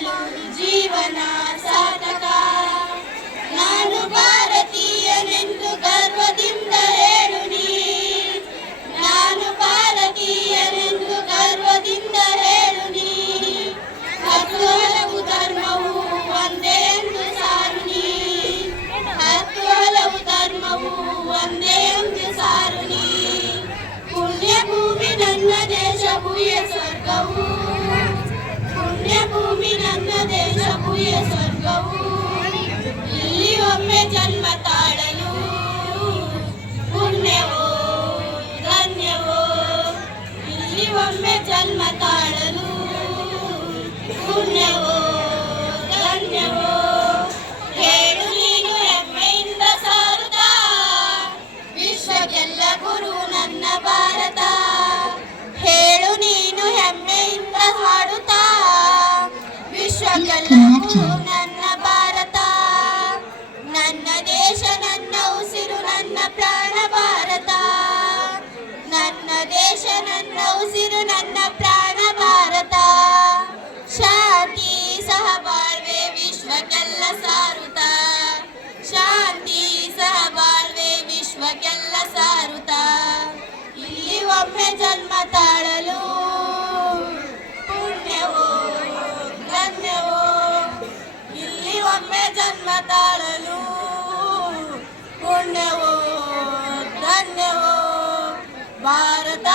ಎನ್ನಲು ಜೀವನ ಸಾಧಕ. ನಾನು ಭಾರತೀಯನೆಂದು ಗರ್ವದಿಂದ ಹೇಳು ನೀ. ನಾನು ಭಾರತೀಯನೆಂದು ಗರ್ವದಿಂದ ಹೇಳು ನೀ. ಹತ್ತು ಹಲವು ಧರ್ಮವು ಒಂದೇ ಎಂದು ಸಾರು ನೀ. ಹತ್ತು ಹಲವು ಧರ್ಮವು ಒಂದೇ ಎಂದು ಸಾರು ನೀ. ಪುಣ್ಯ ಭೂಮಿ ನನ್ನ ದೇಶ ಎ ಸ್ವರ್ಗವು. ಇಲ್ಲಿ ಒಮ್ಮೆ ಜನ್ಮ ನನ್ನ ಭಾರತ ನನ್ನ ದೇಶ ನನ್ನ ಉಸಿರು ನನ್ನ ಪ್ರಾಣ ಭಾರತ. ನನ್ನ ದೇಶ ನನ್ನ ತಾಳಲು ಪುಣ್ಯವು ಧನ್ಯವು ಭಾರತ